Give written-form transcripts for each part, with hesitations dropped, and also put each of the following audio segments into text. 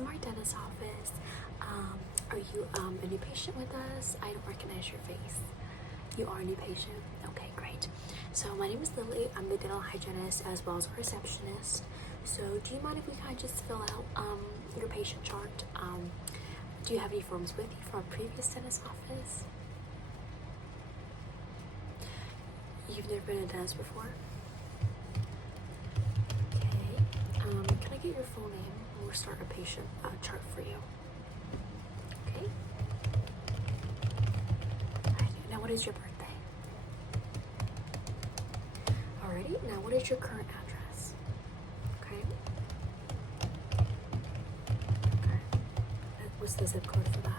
from our dentist office. Are you a new patient with us? I don't recognize your face. You are a new patient? Okay, great. So my name is Lily. I'm the dental hygienist as well as a receptionist. So do you mind if we kind of just fill out your patient chart? Do you have any forms with you from a previous dentist office? You've never been a dentist before? Okay. Can I get your full name? We'll start a patient chart for you. Okay. Alright, now what is your birthday? Alrighty, now what is your current address? Okay. Okay. What's the zip code for that?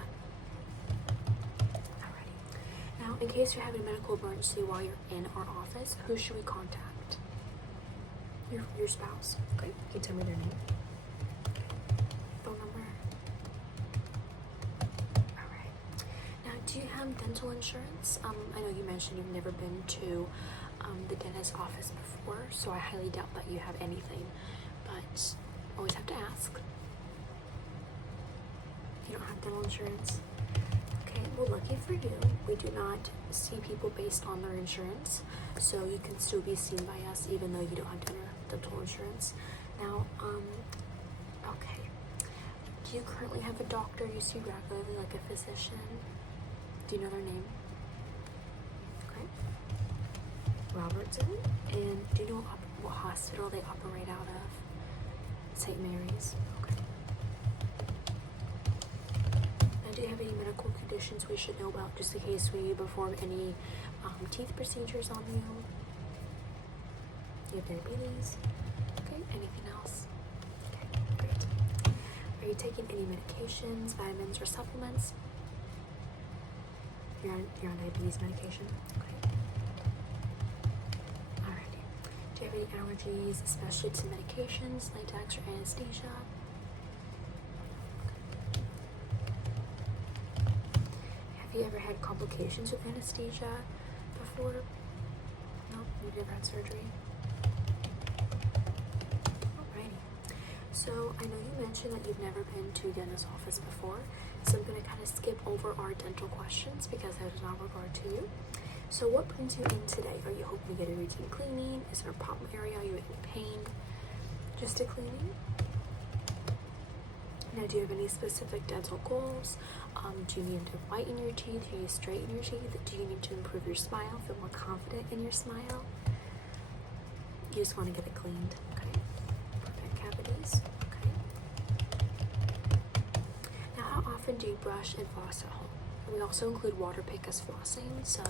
Now, in case you're having a medical emergency while you're in our office, who should we contact? Your spouse. Okay, can you tell me their name? Okay. Phone number? Alright. Now, do you have dental insurance? I know you mentioned you've never been to the dentist's office before, so I highly doubt that you have anything, but always have to ask. You don't have dental insurance? Okay, well, lucky for you, we do not see people based on their insurance, so you can still be seen by us even though you don't have dental insurance. Now, okay, do you currently have a doctor you see regularly, like a physician? Do you know their name? Okay. Robertson. And do you know what hospital they operate out of? St. Mary's. Okay. Do you have any medical conditions we should know about just in case we perform any teeth procedures on you? Do you have diabetes? Okay, anything else? Okay, great. Are you taking any medications, vitamins, or supplements? You're on diabetes medication? Okay. Alrighty. Do you have any allergies, especially to medications, latex, or anesthesia? Have you ever had complications with anesthesia before? No? You've never had surgery? Alrighty. So I know you mentioned that you've never been to a dentist's office before, so I'm going to kind of skip over our dental questions because that does not regard to you. So what brings you in today? Are you hoping to get a routine cleaning? Is there a problem area? Are you in pain? Just a cleaning? Now, do you have any specific dental goals? Do you need to whiten your teeth? Do you need to straighten your teeth? Do you need to improve your smile? Feel more confident in your smile? You just want to get it cleaned, okay? Prevent cavities, okay? Now, how often do you brush and floss at home? And we also include water pick as flossing, so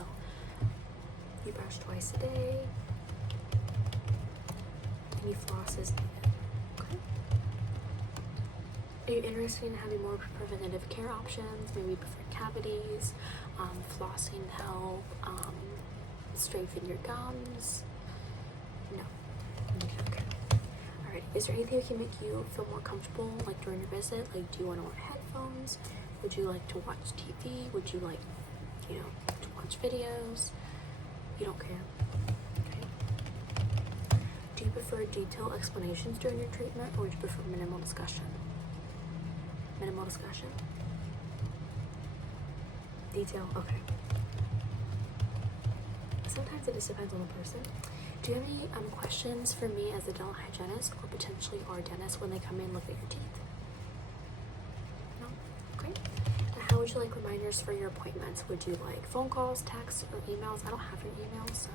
you brush twice a day, and you floss as needed, okay? Are you interested in having more preventative care options, maybe prevent cavities, flossing help, strengthen your gums? No. Okay. Alright, is there anything that can make you feel more comfortable, like during your visit? Like, do you want to wear headphones? Would you like to watch TV? Would you like, to watch videos? You don't care? Okay. Do you prefer detailed explanations during your treatment, or would you prefer minimal discussion? Minimal discussion? Detail? Okay. Sometimes it just depends on the person. Do you have any questions for me as a dental hygienist or potentially our dentist when they come in and look at your teeth? No? Okay. And how would you like reminders for your appointments? Would you like phone calls, texts, or emails? I don't have your email, so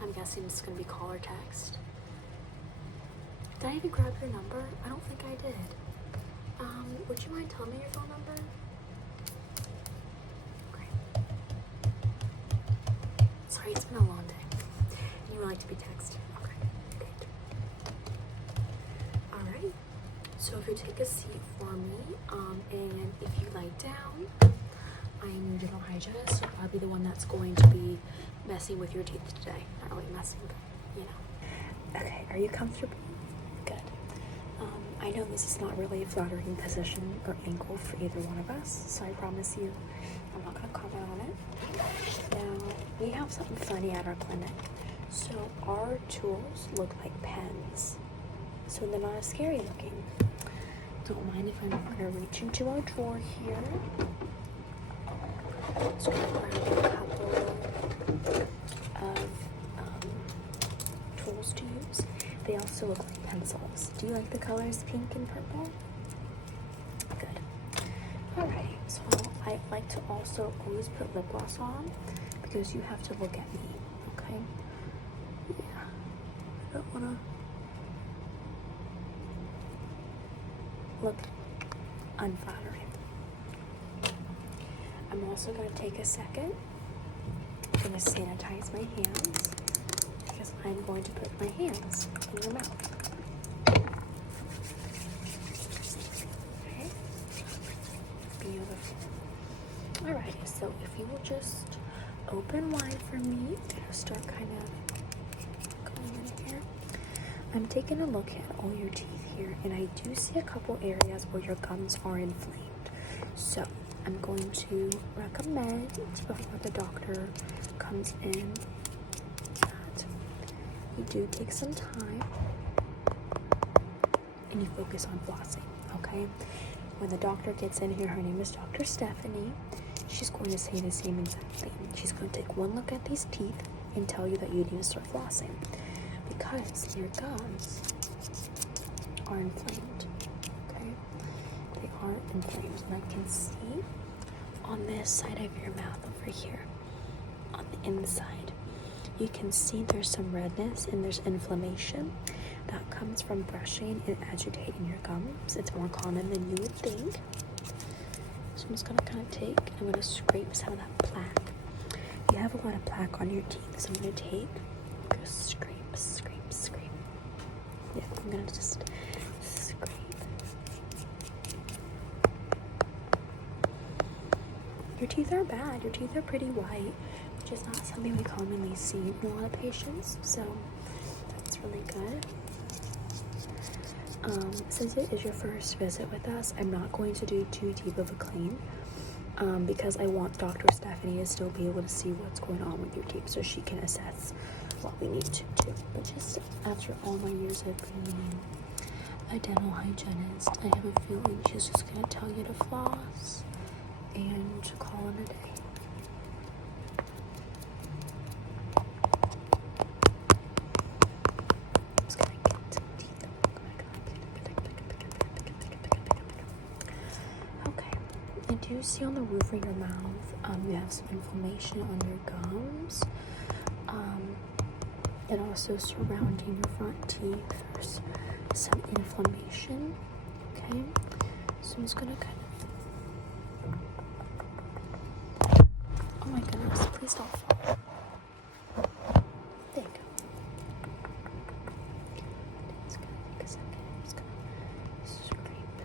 I'm guessing it's going to be call or text. Did I even grab your number? I don't think I did. Would you mind telling me your phone number? Okay. Sorry, it's been a long day. And you would like to be texted. Okay, great. Alright. So if you take a seat for me, and if you lie down, I'm your dental hygienist, so I'll be the one that's going to be messing with your teeth today. Not really messing, but Okay, are you comfortable? Good. I know this is not really a flattering position or angle for either one of us, so I promise you I'm not going to comment on it. Now, we have something funny at our clinic. So our tools look like pens, so they're not as scary looking. don't mind if I'm gonna reach into our drawer here. Just gonna grab a couple of tools to use. They also look like pencils. Do you like the colors pink and purple? Good. Alrighty, so I like to also always put lip gloss on because you have to look at me, okay? Yeah, I don't wanna look unflattering. I'm also gonna take a second. I'm gonna sanitize my hands because I'm going to put my hands in your mouth. Okay? Beautiful. Alrighty, so if you will just open wide for me, I'll start kind of going in here. I'm taking a look at all your teeth here, and I do see a couple areas where your gums are inflamed. So I'm going to recommend before the doctor comes in that you do take some time and you focus on flossing, okay? When the doctor gets in here, her name is Dr. Stephanie, she's going to say the same exact thing. She's going to take one look at these teeth and tell you that you need to start flossing because your gums are inflamed, okay? They are inflamed, and I can see on this side of your mouth over here, on the inside, you can see there's some redness and there's inflammation that comes from brushing and agitating your gums. It's more common than you would think. So I'm just gonna kind of take, I'm gonna scrape some of that plaque. You have a lot of plaque on your teeth, so I'm gonna take, just scrape, scrape, scrape. Yeah, I'm gonna just scrape. Your teeth are bad. Your teeth are pretty white, which is not something we commonly see in a lot of patients, so that's really good. Since it is your first visit with us, I'm not going to do too deep of a clean because I want Dr. Stephanie to still be able to see what's going on with your teeth so she can assess what we need to do. But just after all my years of being a dental hygienist, I have a feeling she's just going to tell you to floss and call it a day. Just gonna get some teeth. Okay, I do see on the roof of your mouth, you have some inflammation on your gums. And also surrounding your front teeth, there's some inflammation. Okay, so I'm just gonna kind of. Oh my goodness, please don't fall. There you go. It's gonna take a second. I'm just gonna scrape.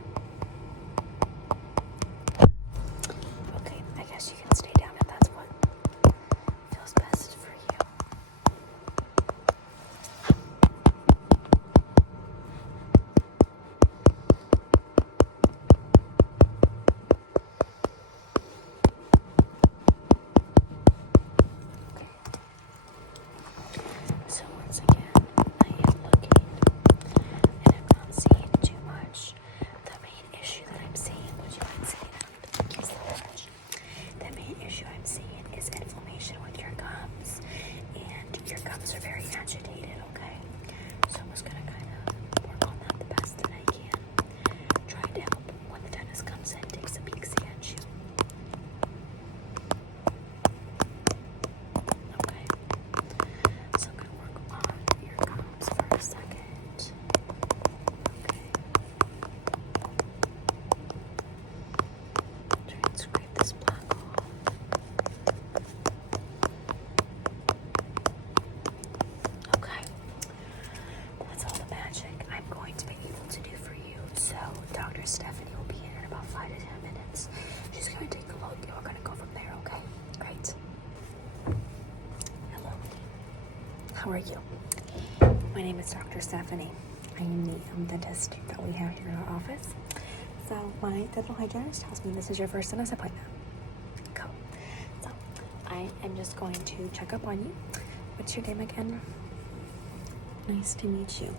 Okay, I guess you can stay down if that's what feels best for you. So once again, I am looking, and I'm not seeing too much. The main issue that I'm seeing, which you can see, the main issue I'm seeing is inflammation with your gums, and your gums are very agitated, okay? So I'm just gonna kind of work on that the best that I can. Trying to help when the dentist comes in, takes a peek-see at you. Okay. So I'm gonna work on your gums for a second. Okay. Try and scrape this plaque off. Okay. That's all the magic I'm going to be able to do for you. So Dr. Stephanie will be in about 5 to 10 minutes. She's gonna take a look and we're gonna go from there, okay? Great. Hello. How are you? My name is Dr. Stephanie. I am the dentist that we have here in our office. So my dental hygienist tells me this is your first dentist appointment. Cool. So I am just going to check up on you. What's your name again? Nice to meet you.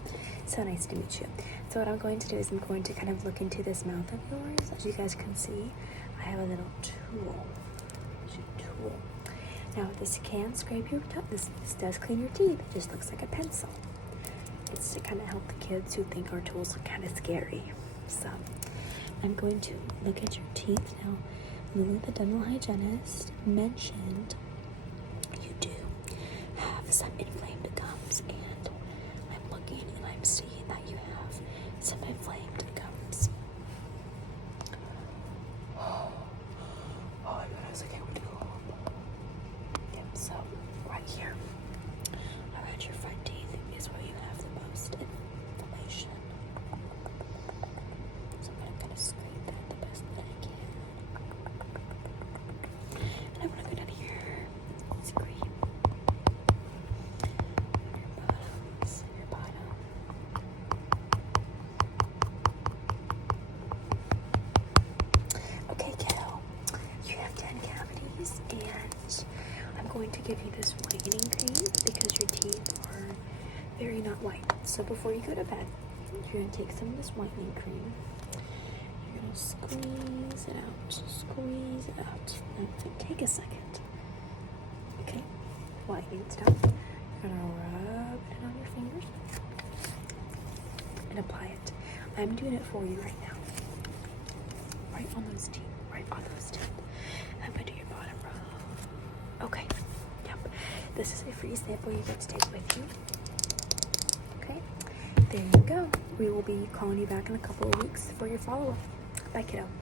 So nice to meet you. So what I'm going to do is I'm going to kind of look into this mouth of yours. As you guys can see, I have a little tool. Now this can scrape your tongue. This does clean your teeth. It just looks like a pencil. It's to kind of help the kids who think our tools are kind of scary. So I'm going to look at your teeth now. Lily, the dental hygienist, mentioned you do have some inflamed gums, and I'm looking and I'm seeing that you have some inflamed gums. Oh my goodness, I can't wait to go home. Yep, so right here around your front teeth is where you have the most inflammation. So I'm gonna kind of scrape that the best that I can. And I want to go down here, scrape your bottom. Okay, kiddo, you have 10 cavities, and I'm going to give you this whitening cream because your teeth are very not white. So before you go to bed, you're going to take some of this whitening cream. You're going to squeeze it out. Squeeze it out. And take a second. Okay, whitening stuff. You're going to rub it on your fingers and apply it. I'm doing it for you right now. Right on those teeth. Right on those teeth. I'm going to do your bottom row. Okay. Yep. This is a free sample you get to take with you. Okay. There you go. We will be calling you back in a couple of weeks for your follow-up. Bye, kiddo.